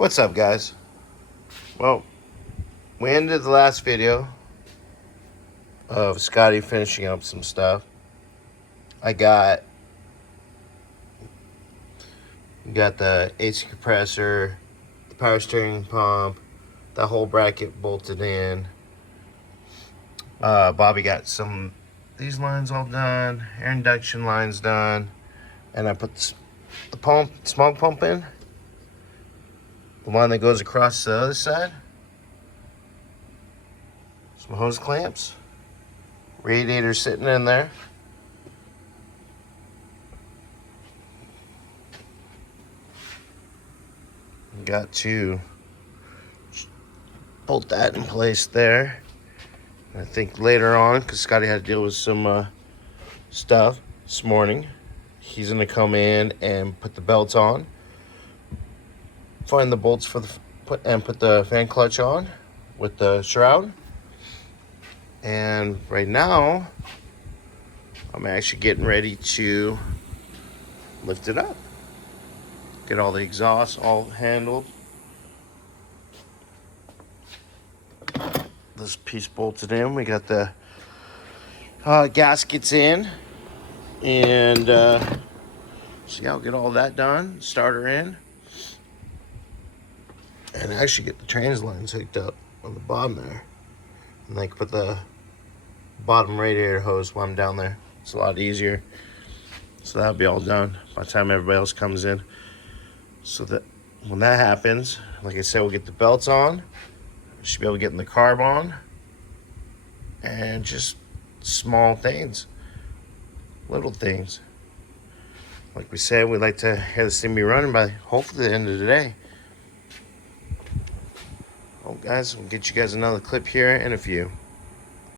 What's up, guys? Well, we ended the last video of Scotty finishing up some stuff. I got the AC compressor, the power steering pump, the whole bracket bolted in. Bobby got these lines all done, air induction lines done, and I put the smog pump in, the one that goes across the other side. Some hose clamps, radiator sitting in there. Got to bolt that in place there. I think later on, because Scotty had to deal with some stuff this morning, he's gonna come in and put the belts on, find the bolts for put the fan clutch on with the shroud. And right now, I'm actually getting ready to lift it up. Get all the exhausts all handled. This piece bolted in. We got the gaskets in. And so yeah, I'll get all that done. Starter in. And actually get the trans lines hooked up on the bottom there. And I can put the bottom radiator hose while I'm down there. It's a lot easier. So that'll be all done by the time everybody else comes in. So that when that happens, like I said, we'll get the belts on. Should be able to get in the carb on. And just small things. Little things. Like we said, we'd like to have this thing be running by hopefully the end of the day. Well, guys, we'll get you guys another clip here in a few.